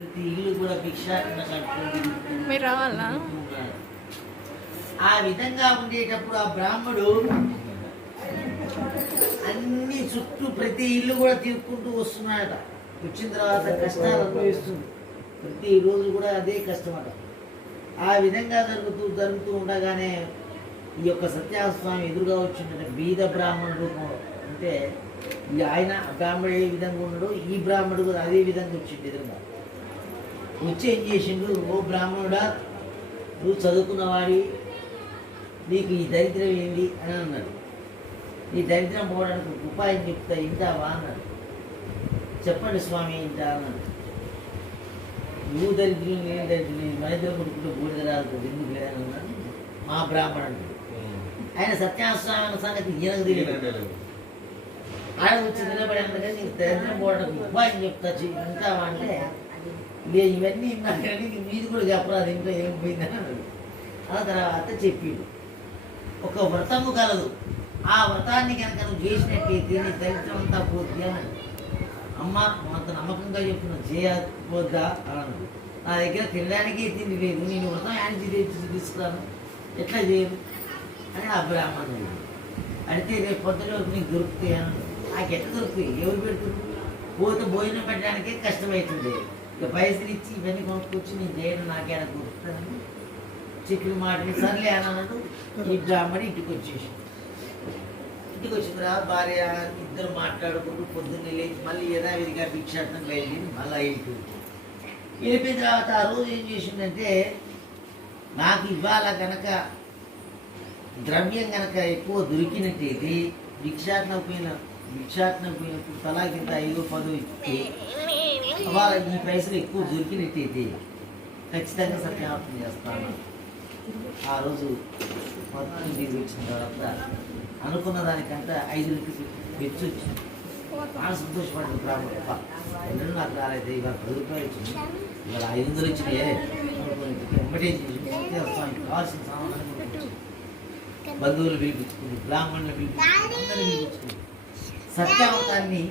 ప్రతి ఇల్లు కూడా భిక్షాటన కట్టుకొని మీరు రావాలా? ఆ విధంగా ఉండేటప్పుడు ఆ బ్రాహ్మడు అన్ని చుట్టూ ప్రతి ఇల్లు కూడా తీర్చుకుంటూ వస్తున్నాడట. వచ్చిన తర్వాత కష్టాలు అనుభవిస్తుంది. ప్రతి రోజు కూడా అదే కష్టమట. ఆ విధంగా జరుగుతూ ఉండగానే ఈ యొక్క సత్యస్వామి ఎదురుగా వచ్చిందంటే బీద బ్రాహ్మణ రూపం. అంటే ఆయన బ్రాహ్మడు ఏ విధంగా ఉన్నాడో ఈ బ్రాహ్మడు కూడా అదే విధంగా వచ్చిండు ఎదురుగా. వచ్చి ఏం చేసిండు, ఓ బ్రాహ్మణుడా, నువ్వు చదువుకున్నవాడి, నీకు ఈ దరిద్రం ఏంటి అని అన్నాడు. నీ దరిద్రం పోవడానికి ఉపాయం చెప్తా, ఇంటావా అన్నాడు. చెప్పండి స్వామి, ఇంటా అన్నాడు. నువ్వు దరిద్రం నేను దరిద్రం, మన ఇద్దరు కొడుకుంటూ బూడిద రాదు ఎందుకు లేదని అన్నాడు మా బ్రాహ్మణుడు. ఆయన సత్యస్వామి సంగతి ఈయనకు తెలియదు. ఆయన వచ్చి నిలబడి అంటే నీకు దరిద్రం పోవడానికి ఉపాయం చెప్తా, ఇంటావా అంటే లేదు ఇవన్నీ కానీ మీది కూడా చెప్పరాదు, ఇంట్లో ఏం పోయిందని అన్నాడు. ఆ తర్వాత చెప్పిండు, ఒక వ్రతము కలదు, ఆ వ్రతాన్ని కనుక నువ్వు చేసినట్టయితే నీ దరిద్రం అంతా పోద్ది అన్నాడు. అమ్మ అంత నమ్మకంగా చెప్తున్నా, చేయకపోద్దా అన్నాడు. నా దగ్గర తినడానికి తిండి లేదు, నేను వ్రతం యానికి తీసుకురాను, ఎట్లా చేయను అని ఆ బ్రాహ్మణుడు అడిగితే రేపు పొద్దున నీకు దొరుకుతాయి అన్నాడు. నాకు ఎట్లా దొరుకుతాయి, ఎవరు పెడుతుంది, పోతే భోజనం పెట్టడానికే కష్టమవుతుంది, ఇక పైసలు ఇచ్చి ఇవన్నీ కొనుక్కొచ్చి నేను చేయడం నాకేనా దొరుకుతుందని చెప్పిన మాటని సర్లే అన్నాడు. ఈ బ్రాహ్మణి ఇంటికి వచ్చేసి ఇంటికి వచ్చిందిరా భార్య ఇద్దరు మాట్లాడుకుంటూ పొద్దున్నే లేచి మళ్ళీ యథావిధిగా భిక్షాటనం బయలుదేరి మళ్ళీ ఇంటికి వెళ్ళిపోయిన తర్వాత ఆ రోజు ఏం చేసిందంటే, నాకు ఇవాళ కనుక ద్రవ్యం కనుక ఎక్కువ దొరికినట్టయితే భిక్షాటనం పోయినప్పుడు తలా కింద 5-10 ఇస్తే వాళ్ళ ఈ పైసలు ఎక్కువ దొరికినట్టయితే ఖచ్చితంగా సత్యావర్తనం చేస్తాను. ఆ రోజు మొత్తం తిరిగి వచ్చిన తర్వాత అనుకున్న దానికంటే 5 పెంచి వచ్చింది. బాగా సంతోషపడ్డాడు బ్రాహ్మణుడు. అందరూ నాకు రాలేదు, ఇవాళ 10 రూపాయలు వచ్చింది, ఇవాళ 500 వచ్చినాయే అనుకుని వెంబడే సత్యస్వామికి కావాల్సిన సామాన్లు బంధువులు పిలిపించుకుంది, బ్రాహ్మణులు పిలిపించుకుంది, అందరూ పిలిపించుకుంది. సత్యావర్తాన్ని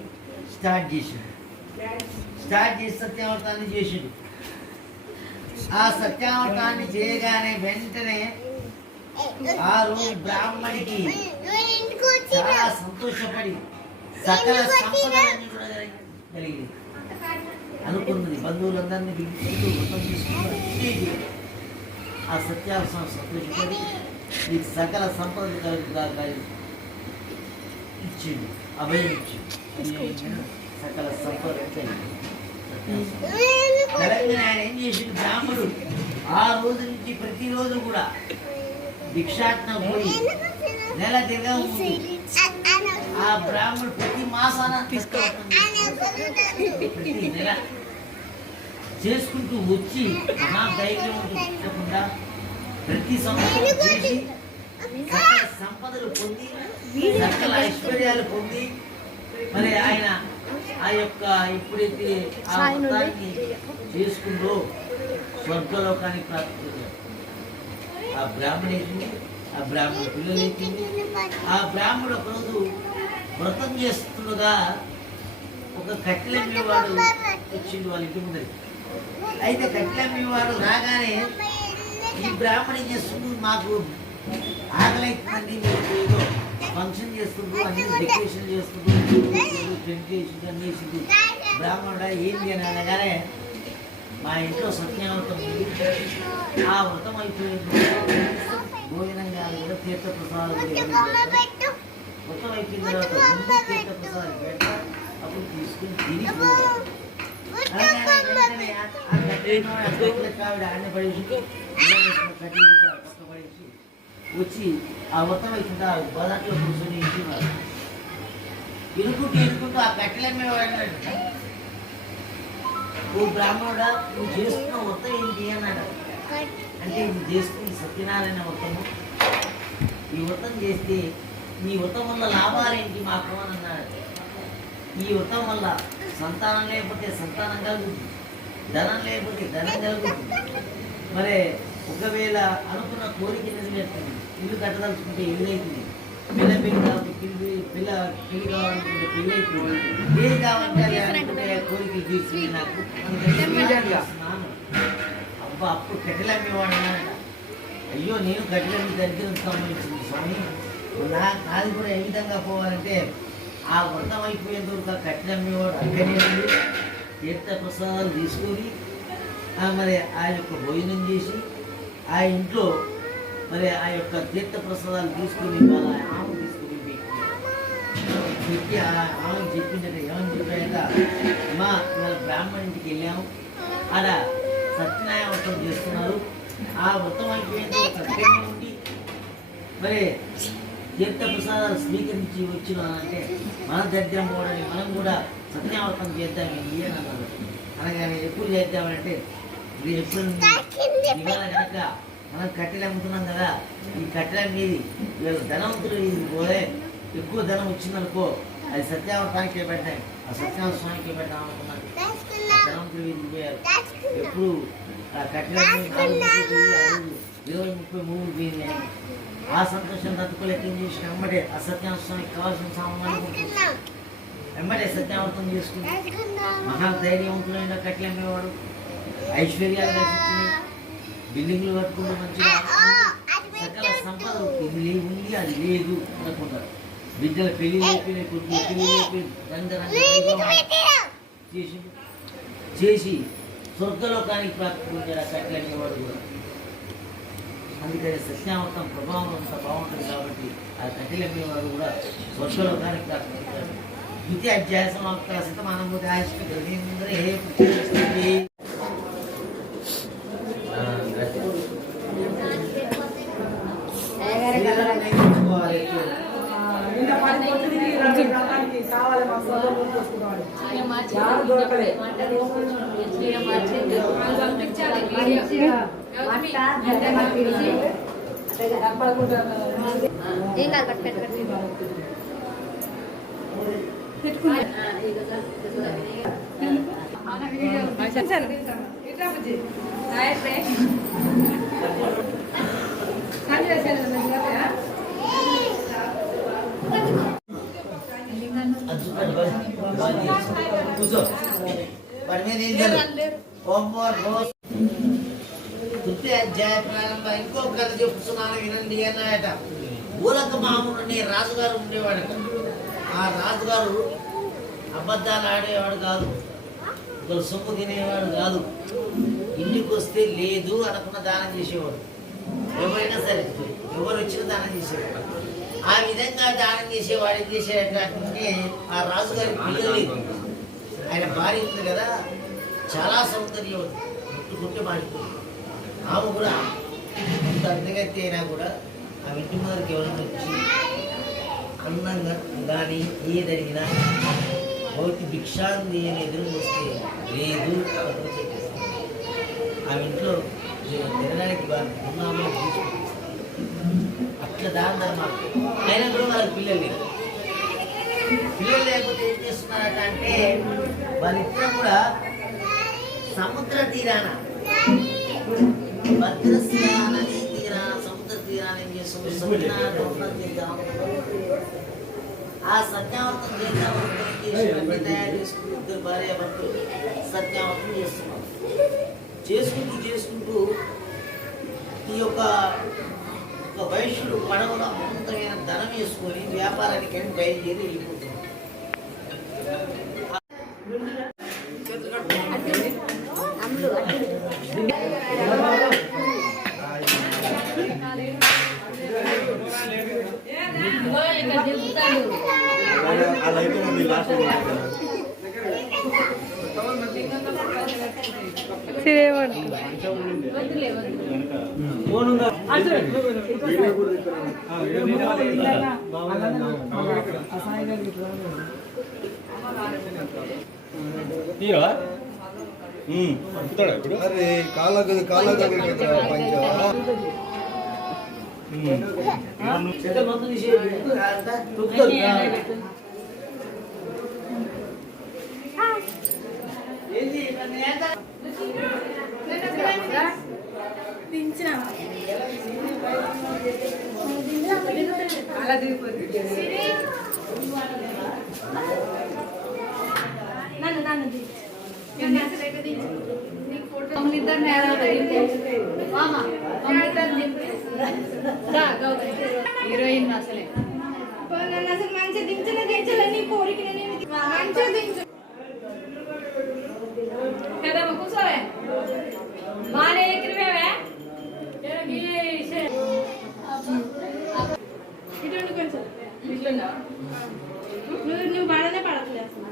స్టార్ట్ చేసి సత్యావర్తాన్ని చేసిండు. ఆ సత్యావర్తాన్ని చేయగానే వెంటనే ఆ రోజు బ్రాహ్మడికి చాలా సంతోషపడి సకల సంపదలన్నీ కూడా కలిగింది. అనుకున్నది బంధువులందరినీ పిలిపించుకుంటూ మొత్తం తీసుకుంటూ ఆ సత్యావర్తం సంతోషపడి నీకు సకల సంపదలు కలుగుగా ఇచ్చిండు, అభయం ఇచ్చిండు, సకల సంపదలు కలిగింది. తెలంగాణ ఆయన ఏం చేసిండు, బ్రాహ్మడు ఆ రోజు నుంచి ప్రతిరోజు కూడా భిక్షాటన పోయి నెల తిరగా ఆ బ్రాహ్మడు ప్రతి మాసాన ప్రతి నెల చేసుకుంటూ వచ్చి మహా ధైర్యం ఉంచకుండా ప్రతి సంవత్సరం చేసి సకల సంపదలు పొంది సకల ఐశ్వర్యాలు పొంది మరి ఆయన ఆ యొక్క ఎప్పుడైతే ఆ వ్రతాన్ని చేసుకుందో స్వర్గలోకానికి ప్రాప్తి. ఆ బ్రాహ్మణేసింది, ఆ బ్రాహ్మణ పిల్లలేసింది. ఆ బ్రాహ్మణుడు ఒకరోజు వ్రతం చేస్తుండగా ఒక కట్టెలమ్మేవాడు వచ్చిండు వాళ్ళ ఇంటి ముందరికి. అయితే కట్టెలమ్మేవాడు రాగానే ఈ బ్రాహ్మణి చేస్తుండ్రు, మాకు ఆకలి అవుతుందండి, మీరు ఏదో ఫంక్షన్ చేస్తుండ్రు, అన్ని డెకరేషన్ చేస్తుండ్రు, టెంట్ చేసిండు, అన్ని వేసిండు. బ్రాహ్మణుడా ఏంటి అని అనగానే మా ఇంట్లో సత్యావ్రతం ఉంది, ఆ వ్రతం అయిపోయింది, భోజనం కాదు కూడా తీర్థప్రసాదాలు వ్రతం అయిపోయిన తర్వాత తీర్థప్రసాదాలు పెడతా, అప్పుడు తీసుకుని తిని ఆవిడ ఆడిన పడేసి పడేసి వచ్చి ఆ వ్రతం అయిపోయింది ఆ బదాట్లో కూర్చొని ఇంటున్నారు. ఇరుకుంటూ ఆ కట్టెలమ్మే వాడినాడు, ఓ బ్రాహ్మణుడా నువ్వు చేస్తున్న వ్రతం ఏంటి అన్నాడు. అంటే ఇది చేస్తున్న సత్యనారాయణ వ్రతము, ఈ వ్రతం చేస్తే నీ వ్రతం వల్ల లాభాలేంటి మాకు అని అన్నాడు. ఈ వ్రతం వల్ల సంతానం లేకపోతే సంతానం కలుగుతుంది, ధనం లేకపోతే ధనం కలుగుతుంది, మరి ఒకవేళ అనుకున్న కోరిక నిజమేస్తుంది, ఇల్లు కట్టదలుచుకుంటే ఇల్లు అవుతుంది, పిల్ల పెళ్లి కాబట్టి పెళ్లి కావాలనుకుంటే పెళ్లి అయిపోయి ఏది కావాలంటే అది అనుకుంటే కోరికలు తీర్చింది నాకు అబ్బా అప్పుడు కట్టెలమ్మేవాడు అన్నాడట. అయ్యో నేను కట్టెలమ్మి దగ్గర సంబంధించింది స్వామి, నాది కూడా ఏ విధంగా పోవాలంటే ఆ వ్రతం అయిపోయేంత వరకు ఆ కట్టెలమ్మేవాడు అక్కడే ఉండి తీర్థ ప్రసాదాలు తీసుకొని మరి ఆ యొక్క భోజనం చేసి ఆ ఇంట్లో మరి ఆ యొక్క తీర్థ ప్రసాదాలు తీసుకుని వాళ్ళ ఆమె తీసుకుని పెట్టి ఆమె చెప్పిందట. ఏమని చెప్పాక అమ్మా ఇవాళ బ్రాహ్మణ ఇంటికి వెళ్ళాము, ఆడ సత్యనారాయణ వ్రతం చేస్తున్నారు, ఆ వ్రతం అయిపోయేంత సత్యంగా ఉండి మరి తీర్థ ప్రసాదాలు స్వీకరించి వచ్చినానంటే మన దరిద్రం పోవడానికి మనం కూడా సత్యావ్రతం చేద్దాం అని అన్నారు. అనగానే ఎప్పుడు చేద్దామంటే ఇది ఎప్పుడు ఇవాళ కనుక మనం కట్టెలు అమ్ముతున్నాం కదా, ఈ కట్టెల మీద వీళ్ళ ధనవంతులు ఇది పోలే ఎక్కువ ధనం వచ్చిందనుకో అది సత్యావతానికి పెట్టాను, ఆ సత్యనారాయణ స్వామికి పెట్టాం అనుకున్నాను. ధనవంతులు వీధికి పోయారు. ఎప్పుడు ఆ కట్టెల 20-30 పోయింది. ఆ సంతోషం తట్టుకోలేక ఏం చేసిన వెంబడే ఆ సత్యనారాయణ స్వామికి కావాల్సిన సామాన్లు వెంబడే సత్యావతం చేసుకుని మహా ధైర్యవంతులైన కట్టెలు అమ్మేవాడు. ఐశ్వర్యాలు రచించింది, బిల్డింగ్లు కట్టుకుంటూ మంచిగా సకల సంపద ఇది ఉంది అది లేదు అనుకుంటారు. బిడ్డల పెళ్లి అయిపోయినాయి, కొడుకులు పెళ్లి అయిపోయి చేసి స్వర్గలోకానికి ప్రాప్తి పొందాడు ఆ కట్టెలు అనేవాడు కూడా. అందుకని సత్యావతం ప్రభావం అంత బాగుంటుంది కాబట్టి ఆ కట్టెలు అనేవాడు కూడా స్వర్గలోకానికి ప్రాప్తి పొందాడు. ద్వితీయ అధ్యాయ సమాప్త శతమానభూతి ఆయుష్ంద్రే తృతీయ అధ్యాయ ప్రారంభ ఇంకో కథ చెప్తున్నాను వినండి అన్నాయట. ఊలక మామూలు అనే రాజుగారు ఉండేవాడట. ఆ రాజుగారు అబద్ధాలు ఆడేవాడు కాదు, సొమ్ము తినేవాడు కాదు. ఇంటికి వస్తే లేదు అనుకున్న దానం చేసేవాడు. ఎవరైనా సరే ఎవరు వచ్చినా దానం చేసేవాడు. ఆ విధంగా దానం చేసేవాడు ఏం చేసేటంటే ఆ రాజుగారి పిల్లలు ఆయన భార్య ఉంది కదా, చాలా సౌందర్యవతి, ముట్టుకుంటే మాడిపోతుంది. ఆమె కూడా అంత అందగత్తి అయినా కూడా ఆ ఇంటి ముందరికి ఎవరైనా వచ్చి అందంగా కానీ ఏదడిగినా భౌతి భిక్షాంది అని ఎదురు వస్తే లేదు ఆ ఇంట్లో తినడానికి ఉన్నామో తీసుకుంటాం. అట్లా దాని ధర్మాలు అయినా కూడా వాళ్ళకి పిల్లలు లేరు. పిల్లలు లేకపోతే ఏం చేస్తున్నారట అంటే వాళ్ళిద్దరం కూడా సముద్ర తీరాన భద్రస్య నదీ తీరాన సముద్ర తీరాన ఏం చేస్తుంది సత్యనారాయణ చేద్దాం. ఆ సత్యావతం చేద్దామని తయారు చేసుకుంటూ ఇద్దరు భార్య భర్తలు సత్యావతం చేస్తున్నారు. చేసుకుంటూ ఈ యొక్క వైశ్యుడు పడవలో అనంతమైన ధనం వేసుకొని వ్యాపారానికి అని బయలుదేరి వెళ్ళిపోతున్నారు. అరే కాళ్ళ అలా హీరోయిన్ అసలే అసలు మంచిగా దించలే నీ కోరిక మంచిగా దించు కదా కూర్చోవే బాగానే ఎక్కినవే ఇటువంటి కొంచెం నువ్వు పడనే పడట్లే అసలు